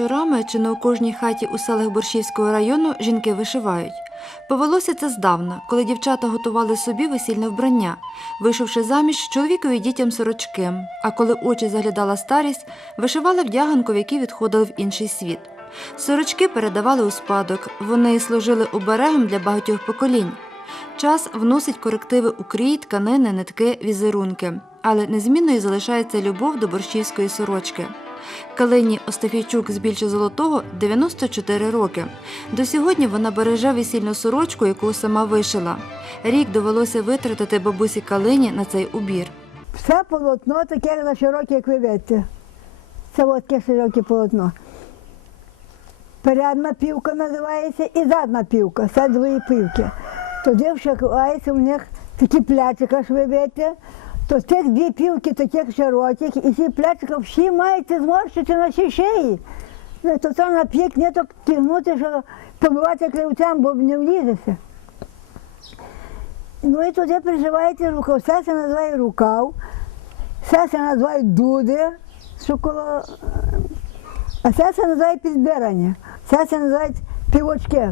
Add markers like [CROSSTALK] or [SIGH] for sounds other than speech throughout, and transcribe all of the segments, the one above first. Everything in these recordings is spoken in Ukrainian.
вечорами чи не у кожній хаті у селах Борщівського району жінки вишивають. Повелося це здавна, коли дівчата готували собі весільне вбрання, вийшовши заміж чоловікові дітям сорочки, а коли очі заглядала старість, вишивали вдяганку, в які відходили в інший світ. Сорочки передавали у спадок, вони служили оберегом для багатьох поколінь. Час вносить корективи у крій, тканини, нитки, візерунки, але незмінною залишається любов до борщівської сорочки. Калині Остафійчук з більше золотого 94 роки. До сьогодні вона береже весільну сорочку, яку сама вишила. Рік довелося витратити бабусі Калині на цей убір. Все полотно таке на широке, як ви бачите. Це от таке широке полотно. Передна півка називається і задна півка. Це дві півки. Тоді вшивається в них такі плячика, що ви бачите. То тих дві півки таких широких, і ці плячика всі мають зморщити на всій шиї. Ну, То це на п'ять ниток тягнути, що побивати кривцем, бо не влізеся. Ну і туди приживаєте рукав. Все це називає рукав, все це називають дуди, коло, а це це називають підбирання. Це це називають півочки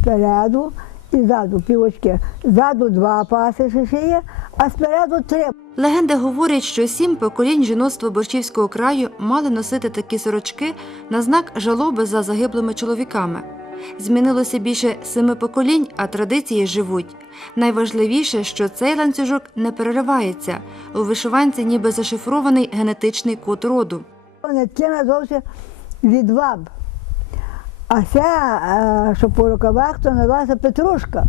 спереду і ззаду півочки. Ззаду два паси шиє, а спереду три. Легенди говорять, що сім поколінь жіноцтва Борщівського краю мали носити такі сорочки на знак жалоби за загиблими чоловіками. Змінилося більше семи поколінь, а традиції живуть. Найважливіше, що цей ланцюжок не переривається. У вишиванці ніби зашифрований генетичний код роду. Нитки називався відваб. А це, е, що по рукавах, то називалася петрушка.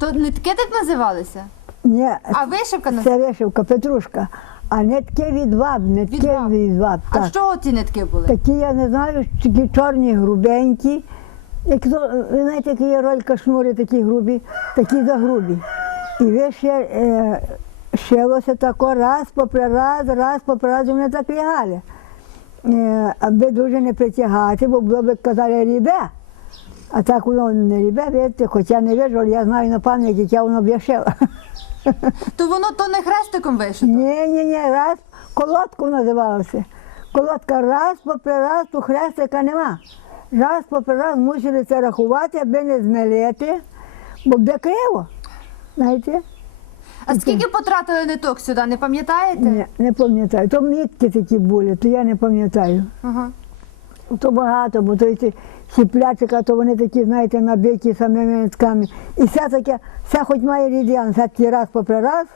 То нитки так називалися? Ні, А вишивка називалася? це вишивка, петрушка. А нитки відваб, нитки Відваб. відваб. А так. що ці нитки були? Такі, я не знаю, такі чорні, грубенькі. Як то, ви знаєте, які є ролька шнури такі грубі, такі загрубі. І ви ще е, шилося тако раз попри раз, раз попри раз, і вони так лягали. Е, аби дуже не притягати, бо було б казали рібе. А так воно не рібе, видите, хоча не вижу, але я знаю на пам'ять, яке воно б я шила. [LAUGHS] То воно то не хрестиком вишито? Ні, ні, ні, раз колодку називалося. Колодка раз попри раз, то хрестика нема. Раз попри раз мусили це рахувати, аби не змилити, бо буде криво. Знаєте? А скільки потратили ниток сюди, не пам'ятаєте? Ні, не пам'ятаю. То мітки такі були, то я не пам'ятаю. Ага. То багато, бо то ці, ці плячика, то вони такі, знаєте, набиті самими нитками. І все таке, все хоч має рідіан, все таки раз попри раз,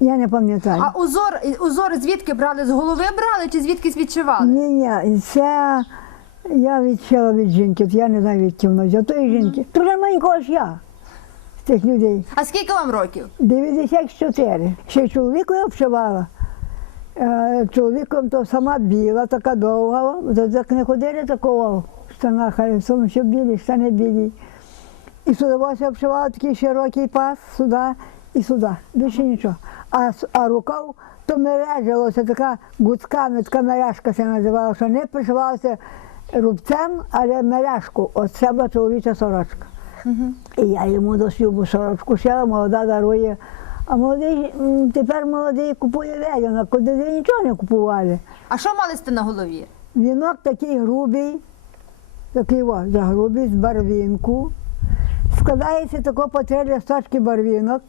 я не пам'ятаю. А узор, узор звідки брали? З голови брали чи звідки відшивали? Ні, ні, це я відчала від жінки, то я не знаю, від воно взяв. Тої жінки. То вже маленького ж я з тих людей. А скільки вам років? 94. Ще чоловіку я обшивала. Е, Чоловіком то сама біла, така довга, так не ходили такого в штанах, а в тому, що білі, штани білі. І сюди ось обшивала такий широкий пас, сюди і сюди. Більше нічого. А, а рукав то мережилося така гудками, така мережка це називала, що не пришивалося рубцем, але мережку. Оце була чоловіча сорочка. І я йому до шлюбу сорочку шила, молода дарує. А молодий, тепер молодий купує куди ви нічого не купували. А що мали сте на голові? Вінок такий грубий, такий о, за грубий, з барвінку. Складається тако по три листочки барвінок.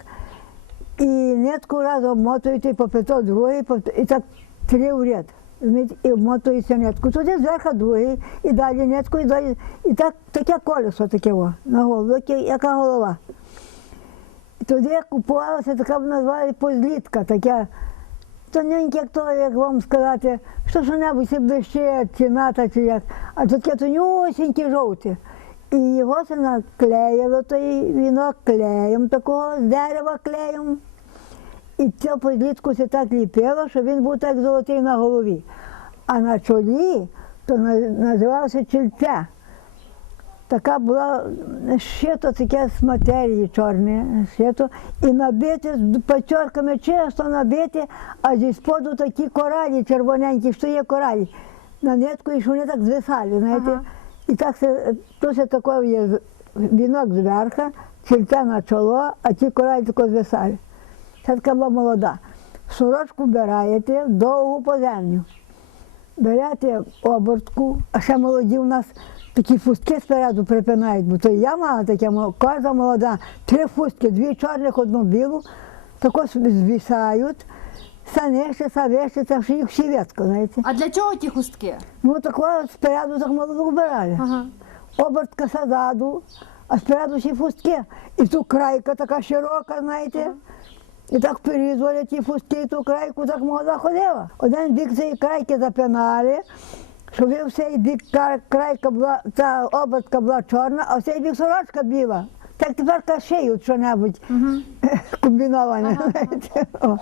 І нитку раз обмотуєте по п'ято, другий, і так три в ряд. І обмотується нитку. Туди зверху другий, і далі нитку, і далі. І так таке колесо таке о, на голову, яка голова. Тоді купувалася така називали позлітка, таке тоненьке, як то, як вам сказати, що що-небудь це блищить, чи ната, чи як, а таке тонюсіньке жовте. І його це наклеїло, той вінок клеєм, такого з дерева клеєм. І цю позлітку це так ліпило, що він був так золотий на голові. А на чолі то називався чільця. Така була щито таке з матерії чорне, щито, і набите з печорками чисто набите, а зі споду такі коралі червоненькі, що є коралі. На нитку, і що вони так звисали, знаєте. Ага. І так це, то це таке є вінок зверху, чільця на чоло, а ті коралі тако звисали. Це така була молода. Сорочку вбираєте довгу по землю. берете обертку, а ще молоді у нас такі фустки спереду припинають, бо то і я мала таке, кожна молода, три фустки, дві чорних, одну білу, тако собі звісають, все нижче, все вище, це всі їх всі ветко, знаєте. А для чого ті хустки? Ну такого спереду так молоду вбирали. Ага. Обертка сададу, а спереду всі фустки. І тут крайка така широка, знаєте. І так перерізали ті фустки, і ту крайку так молода ходила. Один бік цієї крайки запинали, щоб в цей бік кра- крайка була, ця обертка була чорна, а цей бік сорочка біла. Так тепер шиють що-небудь [LAUGHS] комбіноване. О.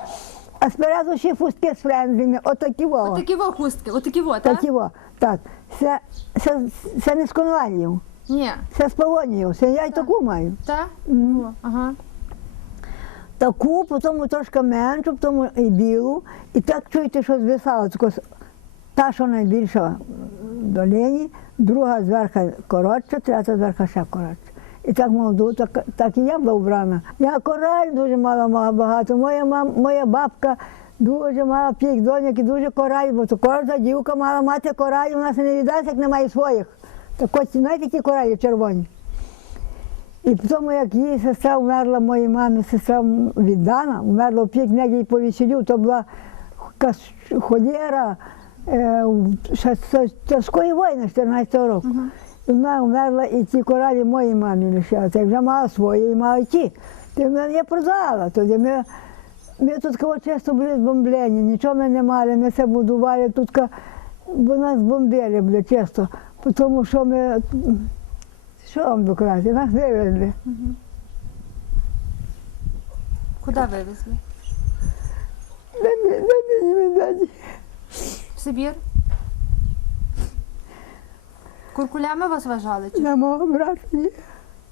А спереду ще фустки з френзлями, отакі вова. Отакі во хустки, отакі во, так? Такі во. Так. Це, це, це не з конвалією. Ні. Це з полонією. Це я й таку маю. Так? О, Ага. Таку, потім трошки меншу, потім і білу. І так чуєте, що звисало. Тако Та, що найбільша в долині, друга зверху коротша, третя зверху ще коротша. І так молоду, так, так і я була вбрана. Я кораль дуже мала мала багато. Моя мам, моя бабка дуже мала п'ять доньок і дуже кораль, бо то кожна дівка мала мати кораль, у нас не віддасть, як немає своїх. Так ось, знаєте, ті коралі червоні. І тому, як її сестра вмерла, моїй мамі сестра віддана, вмерла в п'ять неділь по весіллю, то була ще з тяжкої війни 14-го року. І вона вмерла, і ті коралі моїй мамі лишилися. Як вже мала свої, і мала ті. Ти мене я продала. Тоді ми, ми тут кого чисто були збомблені, нічого ми не мали, ми все будували тут, бо нас бомбили були чисто. Тому що ми що вам доказати? Нас вивезли. Куди вивезли? Де мені- де мені Сибір? Куркулями вас вважали? Чи? На мого брата ні.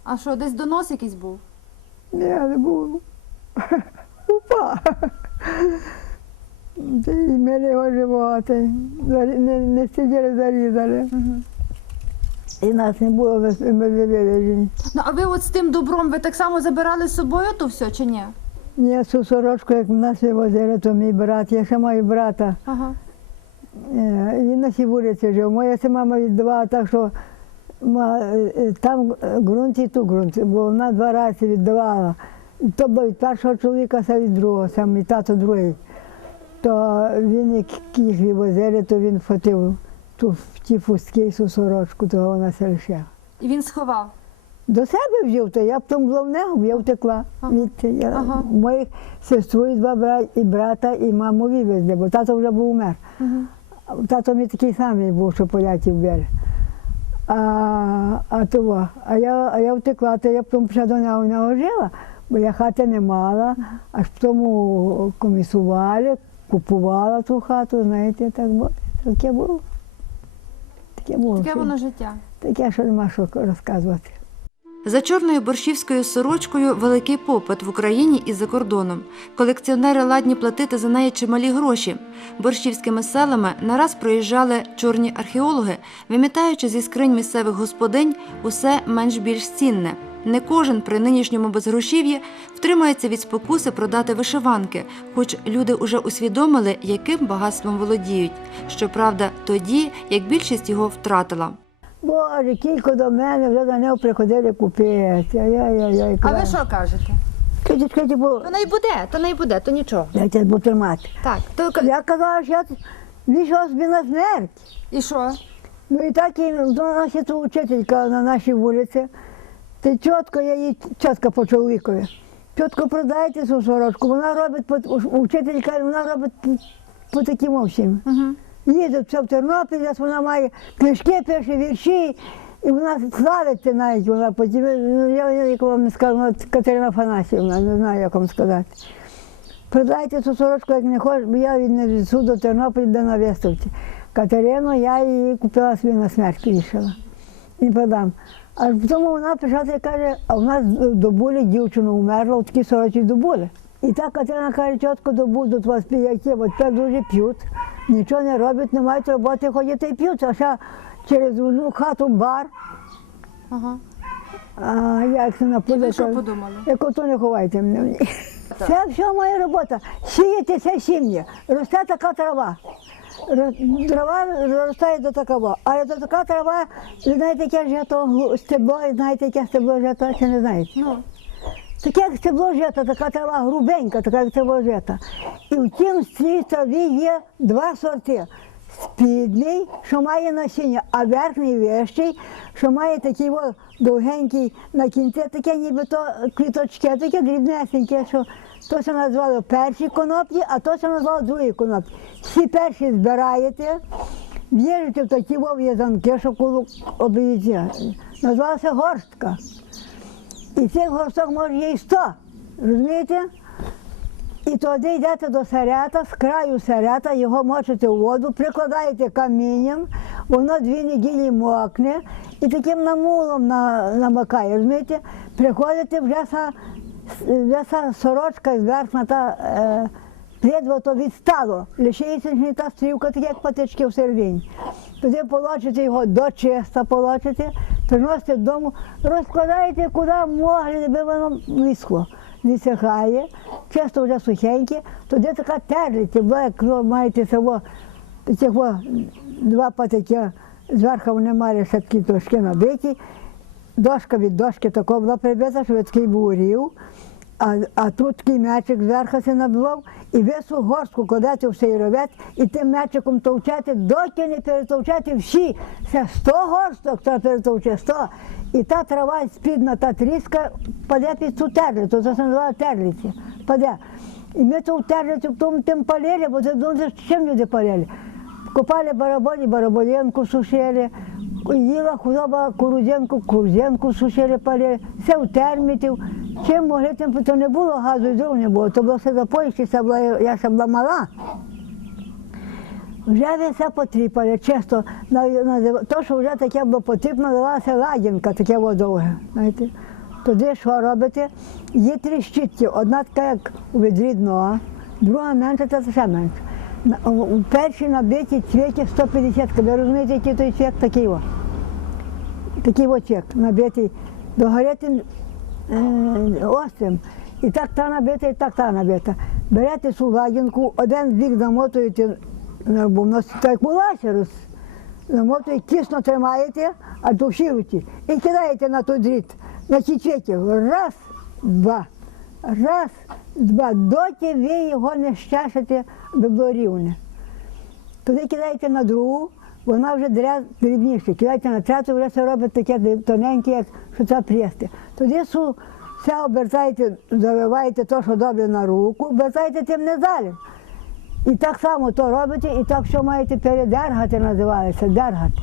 А що, десь донос якийсь був? Ні, не було. Упа. Та й його животи. Не, не сиділи, зарізали. І нас не було, ми ми вивезені. Ну, а ви от з тим добром ви так само забирали з собою то все чи ні? Ні, цю сорочку, як нас вивозили, то мій брат, я ще маю брата. Ага. Е, Він на цій вулиці жив. Моя це мама віддавала так, що е, е, там е, ґрунт і тут ґрунт, бо вона два рази віддавала. То було від першого чоловіка, це від другого, сам мій тато другий. То він, як їх вивозили, то він фотив ту, ті фустки цю сорочку, того вона се лишила. І він сховав. До себе взяв, то я потім нього, я втекла. Ага. Від, я, Ага. Моїх сестру і два брата, і брата, і маму вивезли, бо тато вже був умер. А Тато мій такий самий був, що поляки вбили. А, а, того, а, я, а я втекла, то я потім ще до нього жила, бо я хати не мала, аж тому комісували, купувала ту хату, знаєте, так було. Таке було. Таке було. Таке воно життя. таке, що нема що розказувати. За чорною борщівською сорочкою великий попит в Україні і за кордоном. Колекціонери ладні платити за неї чималі гроші. Борщівськими селами нараз проїжджали чорні археологи, вимітаючи зі скринь місцевих господинь усе менш-більш цінне. Не кожен при нинішньому безгрошів'ї втримається від спокуси продати вишиванки, хоч люди уже усвідомили, яким багатством володіють. Щоправда, тоді як більшість його втратила. Боже, тільки до мене вже до нього приходили купити. Ай-яй-яй. А ви що кажете? Чекайте, бо То не буде, то не буде, то нічого. дайте бо тримати. Так, то Я казала, що я війшов собі на смерть. і що? Ну і так і до нас є тут учителька на нашій вулиці. Ти чітко, я їй чітко по чоловікові. Чітко продайте цю сорочку. Вона робить учителька, вона робить по, по таким всім. Угу. Їздить в Тернопіль, зараз вона має книжки, пише вірші, і вона славиться навіть. Вона потім, ну, я, як вам не скажу, Катерина Афанасівна, не знаю, як вам сказати. Продайте цю сорочку, як не хочеш, бо я віднесу до Тернополя, де на виставці. Катерину я її купила собі на смерть вішала. І продам. А тому вона прийшла і каже, а в нас добули дівчину умерла, в такій сорочці добули. І так Катерина каже, чітко добудуть вас піяки, бо тепер дуже п'ють, нічого не роблять, не мають роботи, ходять і п'ють, а ще через одну хату бар. Ага. А як це ви що подумали? Як ото не ховайте мене. Це все моя робота. Сіяти це сім'я. Росте така трава. Трава заростає до такого. Але то така трава, ви знаєте, яке жито глу- стебло, знаєте, яке стебло жито, чи не знаєте? Ну, Таке як стебло жита, така трава грубенька, така як стебло жита. І в тім цій траві є два сорти. Спідний, що має насіння, а верхній вищий, що має такий о, довгенький на кінці, таке ніби то квіточки, таке дрібнесеньке, що то що назвали перші коноплі, а то що назвали другі коноплі. Всі перші збираєте, в'єжете в такі в'язанки, що коло обійдеться. Назвалася горстка. І цих горсток може і 100, розумієте? І тоді йдете до серета, з краю серета, його мочите у воду, прикладаєте камінням, воно дві неділі мокне і таким намулом на, намакає, розумієте? Приходите вже са, вже са сорочка зверхна та е, плідво то відстало, лишається та стрілка, такі як патички всередині. Тоді полочите його до чиста, полочите, приносите додому, розкладаєте куди могли, аби воно висхло. Висихає, часто вже сухеньке, тоді така терлиця, бо як ви маєте село, цього два патики, зверху вони мали ще такі дошки набиті, дошка від дошки такого була прибита, що такий був рів, а, а тут такий м'ячик зверху се набивав, і цю горстку кладете в цей ровець, і тим м'ячиком товчете, доки не перетовчете всі. Це 100 горсток треба перетовче, 100. І та трава спідна, та тріска паде під цю терлицю, це називає терлиця, паде. І ми ту терлицю тому тим палили, бо це дуже чим люди палили. Копали бараболі, бараболінку сушили, їла худоба курудзянку, курудзянку сушили, палили, все в термітів. Чим могли, тим то не було газу і дров не було, то було все запоїще, була, я ще була мала. Вже все потріпали, чисто. То, що вже таке було потрібно, називалася ладінка, таке водовге. Знаєте. Тоді що робите? Є три щітки. Одна така, як у відрі дно, друга менша, та ще менша. Першій набиті цвіті 150, ви розумієте, який той цвіт такий. Такий от цвіт набитий догорятим е, острим. І так та набита, і так та набита. Берете цю ладінку, один бік замотуєте, е, в нас так булася, замотуєте, тісно тримаєте, а руці, і кидаєте на той дріт, на ті цвіті. Раз, два, раз, два, доки ви його не щашите, було рівне. Тоді кидаєте на другу, вона вже дрібніша. Кидаєте на третю, вже це робить таке тоненьке, як що це прісти. Тоді су, все обертаєте, завиваєте те, що добре на руку, обертаєте тим незалем. І так само то робите, і так що маєте передергати, називається, дергати.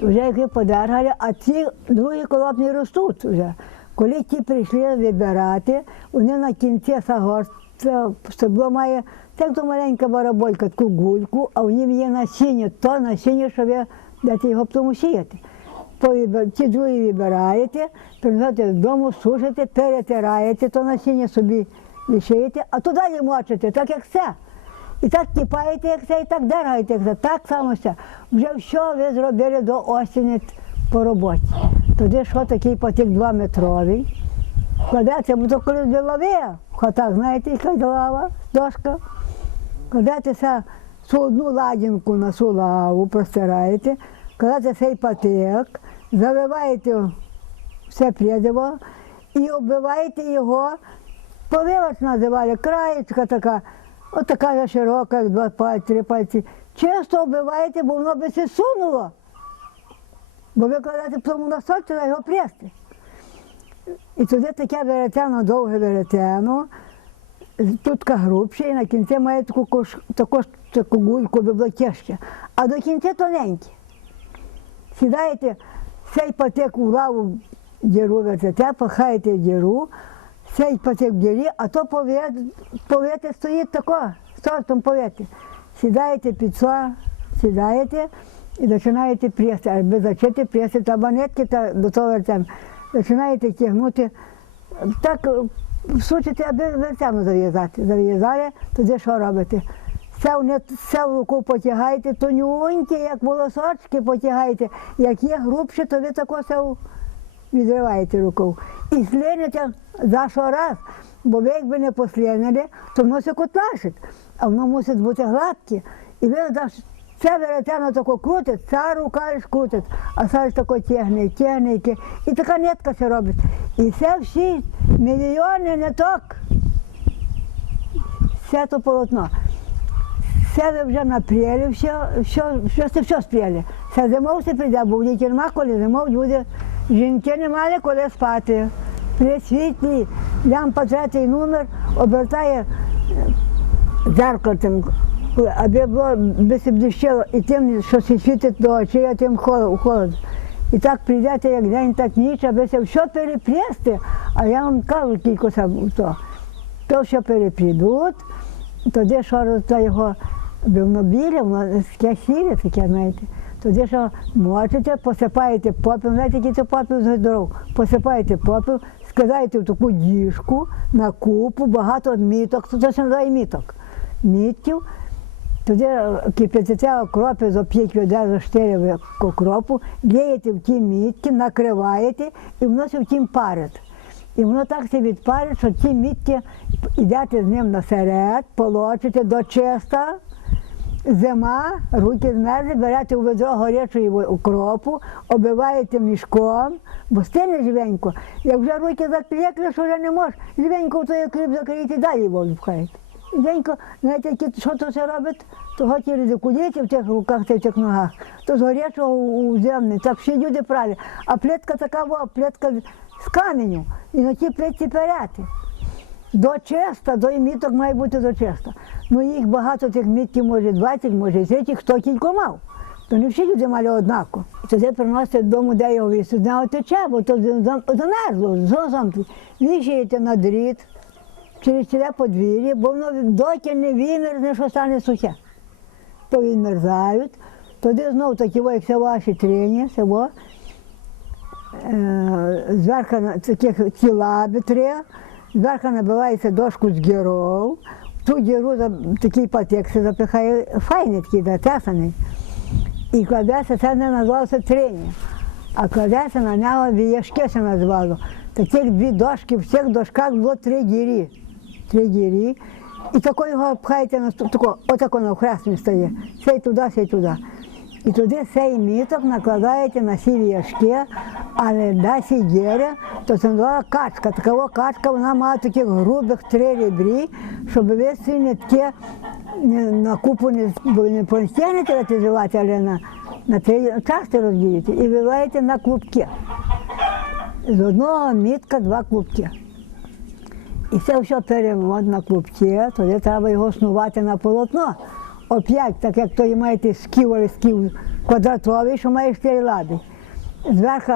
Вже як ви подергали, а ці другі колопні ростуть вже. Коли ті прийшли вибирати, вони на кінці сагор, це стебло має це то маленька бараболька, таку гульку, а в нім є насіння, то насіння, що ви дати його тому сіяти. Ті другі вибираєте, приносите додому, сушите, перетираєте, то насіння собі лишаєте, а то далі мочите, так як це. І так кипаєте, як це, і так дергаєте, як це. Так само все. Вже все ви зробили до осені по роботі. Тоді що такий потік двометровий. Кладеться, бо то коли для лави в хатах, знаєте, яка лава, дошка. Кладетеся цю одну ладінку на цю лаву, простираєте, кладете цей патик, завиваєте все придиво і оббиваєте його, повивач називали, краєчка така, от така же широка, як два пальці, три пальці. Чисто оббиваєте, бо воно би сунуло. Бо ви кладете тому на соль, треба його прясти. І тоді таке веретено, довге веретено, тутка грубше, і на кінці має таку, кош, таку, таку гульку, тяжке. А до кінця тоненьке. Сідаєте цей патик у лаву діру вернете, пахаєте діру, цей патик в дірі, а то повіт, повітря стоїть тако, сортом повітря. Сідаєте під це, сідаєте і починаєте прясти, аби зачати прясти та банетки та до того вертем. Починаєте тягнути, так сучите, аби вертяну зав'язати. Зав'язали, тоді що робите? Це в, руку потягаєте, тонюнькі, як волосочки потягаєте. Як є грубше, то ви тако це в- відриваєте рукою. І слинете за що раз. Бо ви якби не послинили, то воно се котлашить. А воно мусить бути гладке. І ви це веретено тако крутить, ця рука ж крутить, а ця ж тако тягне, тягне, тягне. І така нитка це робить. І це всі мільйони ниток. Все то полотно. Все ви вже напряли, все, все, все, все, все спряли. Це зимов все прийде, бо дітей нема коли зимов буде. Жінки не мали коли спати. При світлі, лямпа третій номер обертає дзеркальцем, аби було би се і тим, що світить до очей, а тим холод. І так прийдете як день, так ніч, аби це все переплести. А я вам кажу тільки то. То все перепрідуть, тоді що то його воно біле, воно таке таке, знаєте. Тоді що мочите, посипаєте попіл, знаєте, який це попіл з дров, посипаєте попіл, скидаєте в таку діжку на купу, багато міток, це називає міток. Мітків, тоді кипятите окропи за 5 людей, за 4 окропу, лієте в ті мітки, накриваєте і воно в тім парить. І воно так се відпарить, що ті мітки йдете з ним насеред, полочите до чиста. Зима, руки змерзли, берете у ведро горячої укропу, оббиваєте мішком, бо стине живенько. Як вже руки запекли, що вже не можеш, живенько в той кріп закриєте, далі воду пхаєте. Живенько, знаєте, що то це робить? Того ті ризикуєте в тих руках та в тих ногах, то з горячого у землі, так всі люди праві. А плитка така, во, плитка з каменю, і на тій плитці перети. До чиста, до міток має бути до чиста. Ну їх багато тих мітків, може 20, може 30, хто кілько мав. То не всі люди мали однаково. І Тоді приносять додому, де його вісить. З нього тече, бо то зам- замерзло, зовсім. Вішаєте на дріт, через ціле подвір'я, бо воно доки не вимерзне, що стане сухе. То відмерзають, тоді знову такі, як це ваші трені, це во, е, зверху таких тіла три, зверху набивається дошку з гіров, ту діру такий патек се запихає, файний такий, да, тесаний. І кладеться, це не називалося трині, а кладеться на нього віяшки се називало. Таких дві дошки, в цих дошках було три дірі. Три дірі. І тако його пхаєте на тако, отако на стає. Сей туди, сей туди. І туди цей міток накладаєте на сі віяшки, але да сідєре, то це називала качка. Така качка, вона має таких грубих три ребрі, щоб ви не- на купу не, не простягнете ретизувати, але на, на три части розділите і виливаєте на клубки. З одного мітка два клубки. І це все перемод на клубці, тоді треба його снувати на полотно. Оп'ять, так як то маєте сків, але сків квадратовий, що має чотири лади. Зверху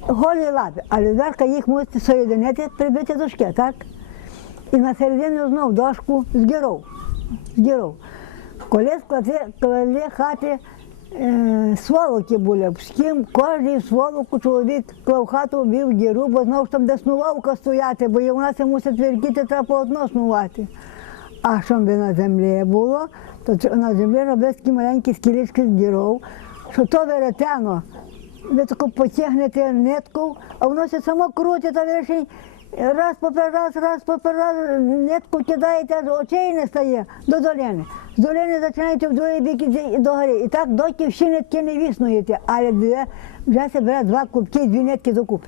голі лади, але зверху їх мусите соєдинити, прибити дошки, так? І на середину знову дошку з гіров. З гіров. Коли склади, коли хати е, сволоки були, з ким кожен сволоку чоловік клав хату вів діру, бо знову ж там де снувавка стояти, бо і у нас мусить веркіти, треба по одно снувати. А щоб би на землі було, то на землі робили такі маленькі скілечки з діров, що то веретено. Ви тако потягнете нитку, а воно се само крутить, а вирішень раз попер раз, раз попер раз, нитку кидаєте, аж очей не стає до долини. З долини починаєте в другий бік іти до гори. І так доки всі нитки не віснуєте, але дві- вже се бере два кубки дві нитки докупи.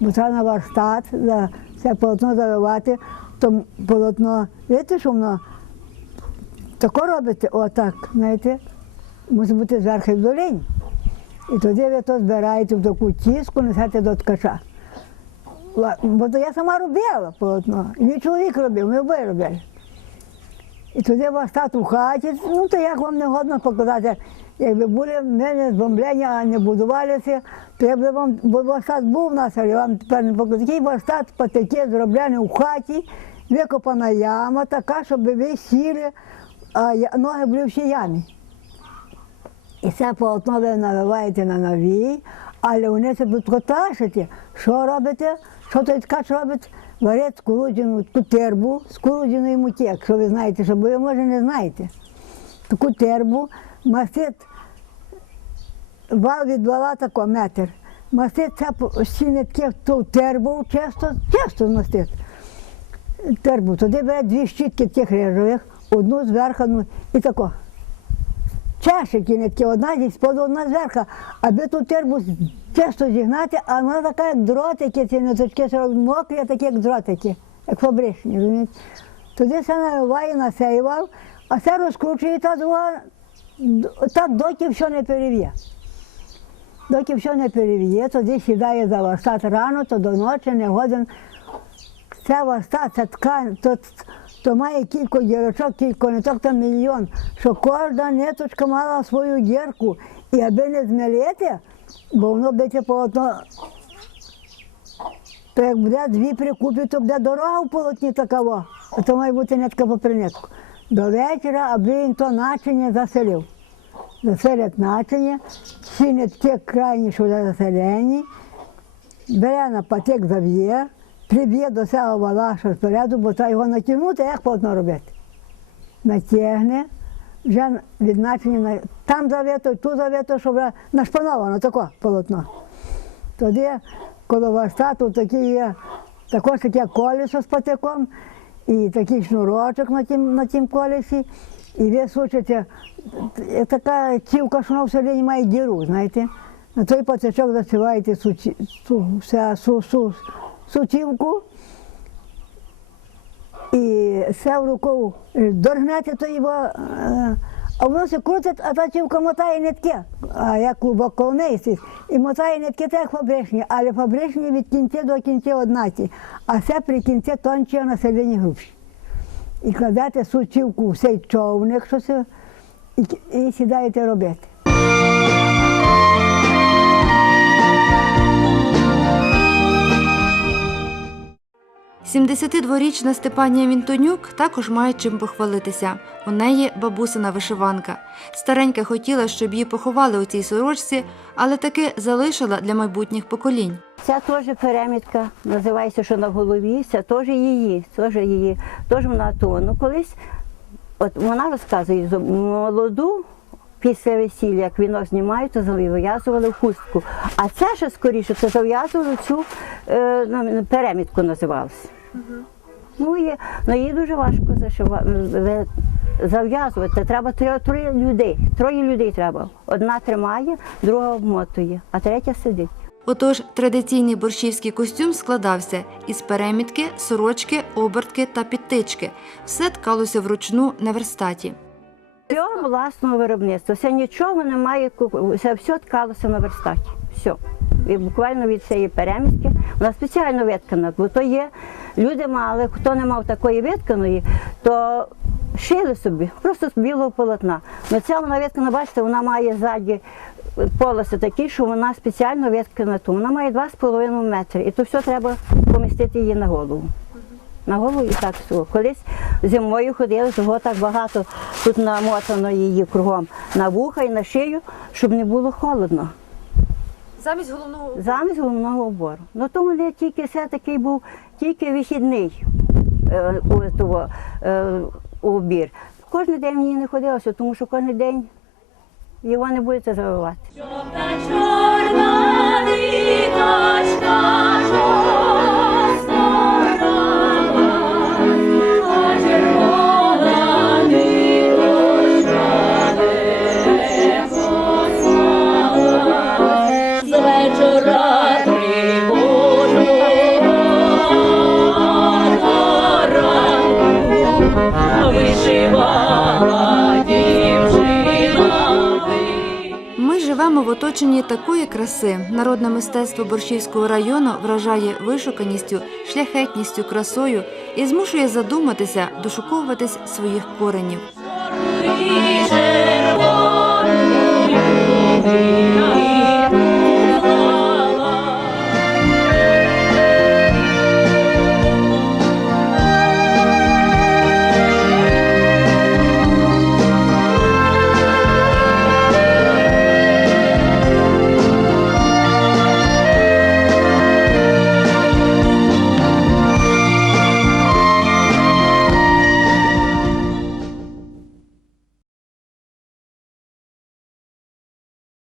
Бо треба на варстат, за це полотно заливати, то полотно, видите, що воно тако робите, отак, знаєте, мусить бути зверху в долині. І тоді ви то збираєте в таку тіску, несете до ткача. Бо то я сама робила полотно. І мій чоловік робив, ми обоє робили. І тоді вас тат у хаті, ну то як вам не годно показати, якби були в мене збомблення, а не будувалися, то я б вам, бо верстат був у нас, але вам тепер не покажу. Такий верстат патаки зроблений у хаті, викопана яма така, щоб ви сіли, а ноги були всі ямі. І це полотно ви наливаєте на нові, але вони це будуть коташити. Що робите? Що той ткач робить? Варить скорочену таку тербу, скороченої муки, якщо ви знаєте, що бо ви може не знаєте. Таку тербу мастить вал від вала тако метр. Мастить всі нитки в ту тербу, часто, часто мастить тербу. Тоді бере дві щітки тих режових, одну зверху, ну, і тако. Чашики нитки, одна зі споду, одна зверху, аби ту тербу чисто зігнати, а вона така, як дротики, ці ниточки мокрі, такі, як дротики, як фабричні. розумієте. Туди все наливає, насеював, а все розкручує та друга, так доки все не перев'є. Доки все не перев'є, тоді сідає за верстат рано, то до ночі не годен. Це верстат, це ткань, то, то має кілька дірочок, кілька ниток, там мільйон, що кожна ниточка мала свою дірку. І аби не змелити, бо воно бити полотно, то як буде дві прикупі, то буде дорога в полотні такова. А то має бути нитка по принитку. До вечора, аби він то начиня заселив заселять начиня, всі нитки крайні, що вже заселені, бере на патик зав'є, приб'є до себе вала, що спереду, бо треба його натягнути, як полотно робити. Натягне, вже від на- там завито, тут завито, що вже нашпановано таке полотно. Тоді коло верстату такі є, також таке колесо з патиком і такий шнурочок на тім, на тім колесі. І ви сучите, е, така цівка, що вона всередині має діру, знаєте. На той патичок засіваєте суці, су, вся су, су, сутівку і все в руку е, то його, е, а воно все крутить, а та цівка мотає нитки, а як клубок коло неї стоїть. І мотає нитки так фабричні, але фабричні від кінця до кінця однаті, а все при кінці тонче на середині грубші. І кладете сучівку в цей човник, що і, і сідаєте робити. 72-річна Степанія Вінтонюк також має чим похвалитися. У неї бабусина вишиванка. Старенька хотіла, щоб її поховали у цій сорочці, але таки залишила для майбутніх поколінь. Ця теж перемітка, називається, що на голові, це теж її, теж її, теж вона то. Ну колись, от вона розказує, молоду після весілля, як вінок знімають, то зав'язували в хустку. А це ще скоріше, це зав'язували цю е, ну, перемітку називалася. Ну, є, ну її дуже важко зашивати, зав'язувати. Треба троє, троє людей. Троє людей треба. Одна тримає, друга обмотує, а третя сидить. Отож, традиційний борщівський костюм складався із перемітки, сорочки, обертки та підтички. Все ткалося вручну на верстаті. Все власного виробництва. Все нічого немає, все, все ткалося на верстаті. Все. І буквально від цієї перемістки. Вона спеціально виткана, бо то є. Люди мали, хто не мав такої витканої, то шили собі, просто з білого полотна. Ну ця вона виткана, бачите, вона має ззаді полоси такі, що вона спеціально виткана. То вона має 2,5 метри. І то все треба помістити її на голову. На голову і так все. Колись зимою ходили, того так багато тут намотано її кругом на вуха і на шию, щоб не було холодно. Замість головного Замість головного убору. Ну то мене тільки все такий був тільки вихідний е, у, того, е, убір. Кожен день мені не ходилося, тому що кожен день його не будете завивати. Чорна ниточка живемо в оточенні такої краси. Народне мистецтво Борщівського району вражає вишуканістю, шляхетністю, красою і змушує задуматися, дошуковуватись своїх коренів.